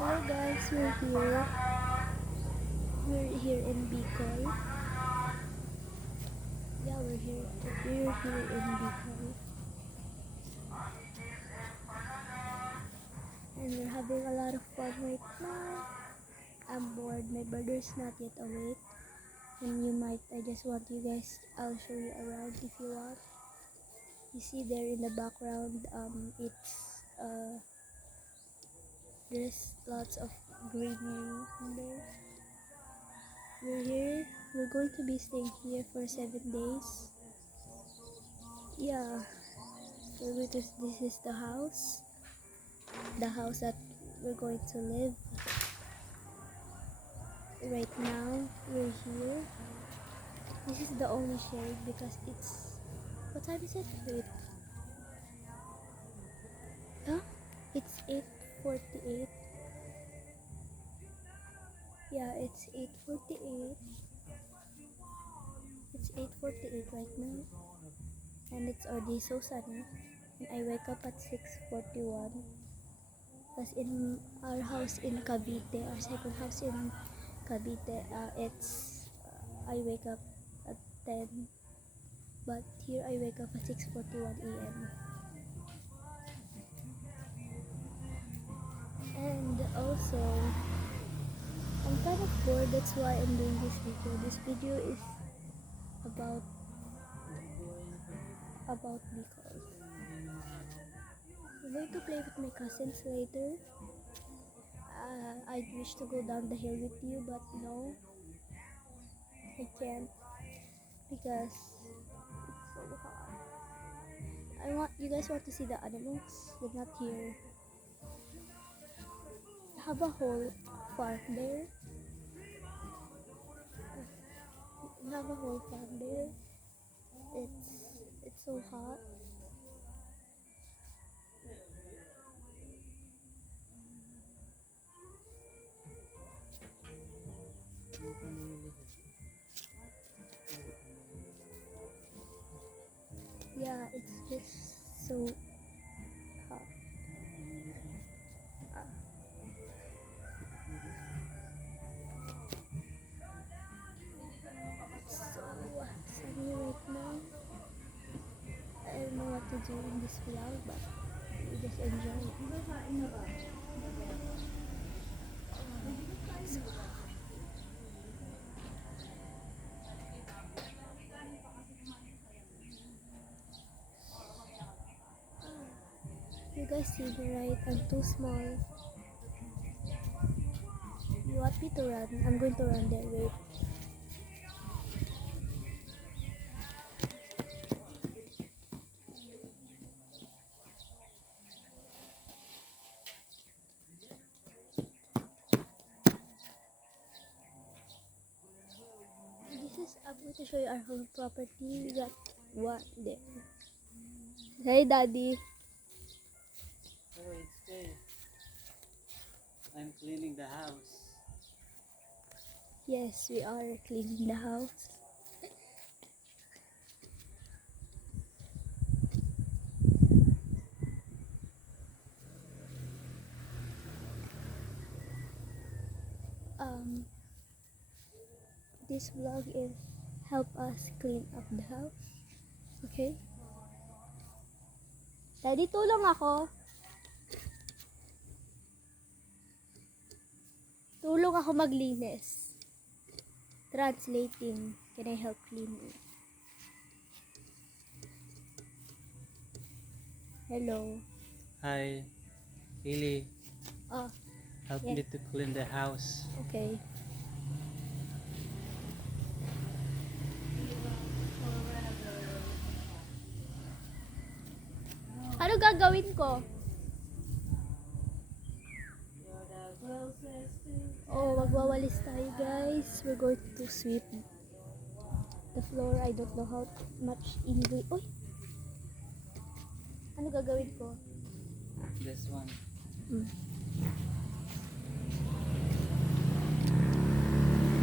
Hello guys, we're here. We're here in Bicol. Yeah, we're here in Bicol. And we're having a lot of fun right now. I'm bored. My brother's not yet awake. And I just want you guys, I'll show you around if you want. You see there in the background, there's lots of greenery in there. We're going to be staying here for 7 days. Yeah, this is the house that we're going to live. Right now, we're here. This is the only shade because what time is it? Wait. Huh? It's 8:48. Yeah, it's 8:48. It's 8:48 right now. And it's already so sunny. And I wake up at 6:41. Because in our house in Cavite, our second house in Cavite, I wake up at 10. But here I wake up at 6:41 a.m. And also, I'm kind of bored, that's why I'm doing this video. This video is about Bicol. I'm going to play with my cousins later. I wish to go down the hill with you, but no, I can't because it's so hot. You guys want to see the animals? They're not here. I have a whole farm there. We have a whole farm there. It's so hot. Yeah, it's just so hot. It's so sunny right now. I don't know what to do in this vlog, but we just enjoy it. So, you guys see me, right? I'm too small. You want me to run? I'm going to run there. Wait. I'm going to show you our home property. We got one there. Hey, Daddy. Oh, it's okay. I'm cleaning the house. Yes, we are cleaning the house. This vlog is help us clean up the house. Okay? Daddy, tulong ako. Tulong ako maglinis. Translating. Can I help cleaning? Hello. Hi, Haley. Oh, Help yeah. me to clean the house. Okay. Ano gagawin ko? Oh, magwawalis tayo, guys. We're going to sweep the floor. I don't know how much English. Uy! Ano gagawin ko? This one.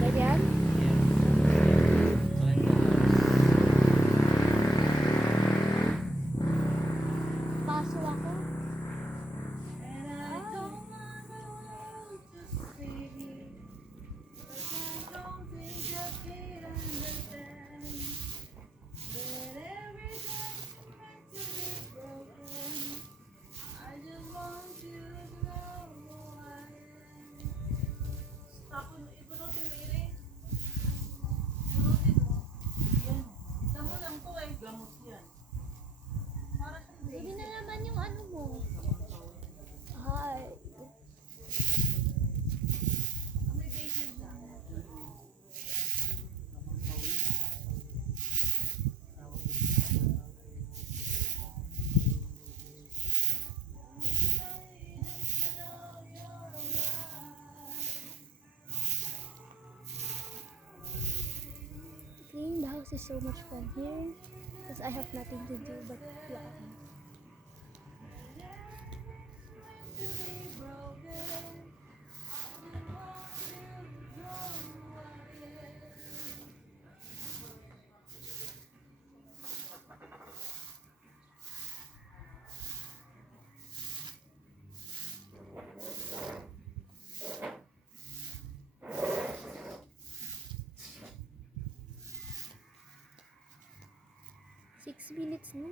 Ganyan? Yes. Clean the house. Paso ako. house is so much fun here because I have nothing to do but plan. Six minutes na.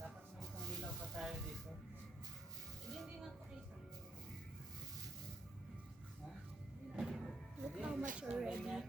Dapat may isang ilaw pa tayo dito. Look how much already.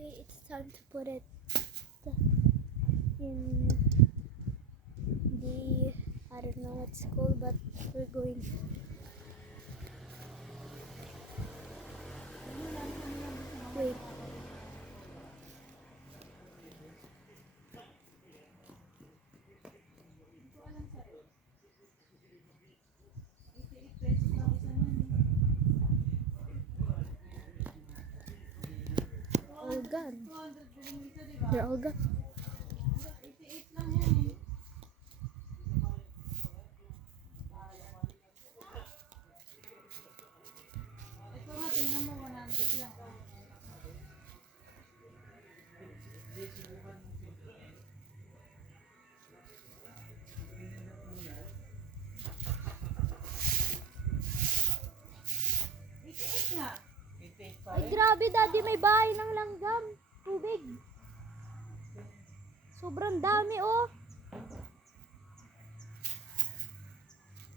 Okay, it's time to put it in the, I don't know what's called, but we're going. Wait. All gone. They're all gone. Ay, grabe, Daddy, may bahay ng langgam. Tubig. Sobrang dami, oh.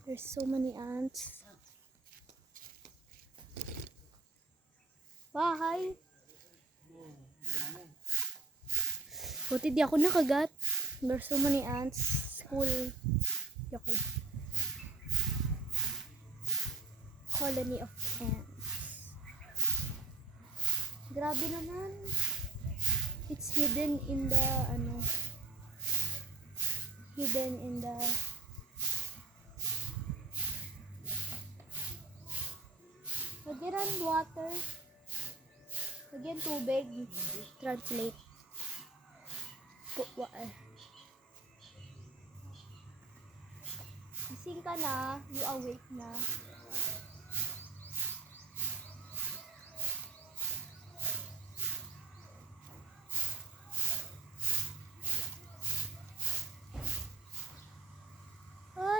There's so many ants. Bahay. Buti di ako nakagat. There's so many ants. School. Okay. Colony of ants. Grabe naman. It's hidden in the, hidden in the, lagyan ng water. Lagyan tubig. Translate. Gising ka na. You awake na.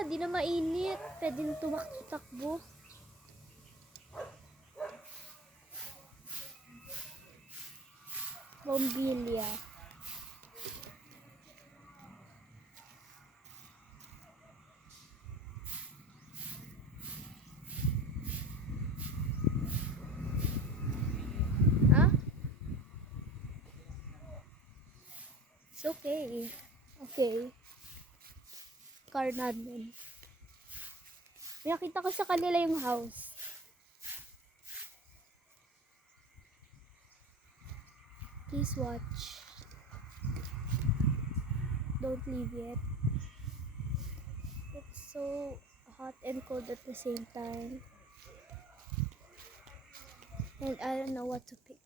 Di na mainit. Pwede na tumakbo. Bombilya. Ha? It's okay. Okay. Car namin. Nakita ko sa kanila yung house. Please watch. Don't leave yet. It's so hot and cold at the same time. And I don't know what to pick.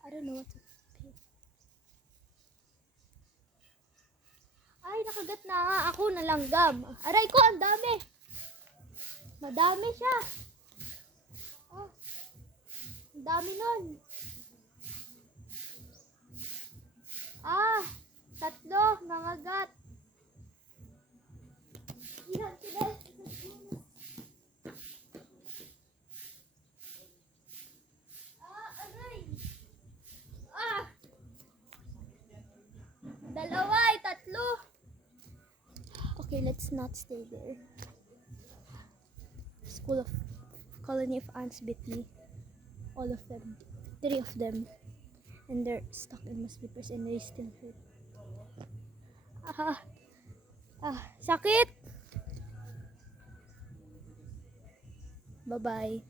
I don't know what to pick. Ay, nakagat na nga ako na langgam. Aray ko, ang dami. Madami siya. Oh, ang dami nun. Tatlo, nangagat. Ilan sila? Aray! Dalawa, tatlo. Okay, let's not stay there. School of Colony of Ants bit me. All of them. 3 of them. And they're stuck in my slippers and they still hurt. Sakit! Bye-bye.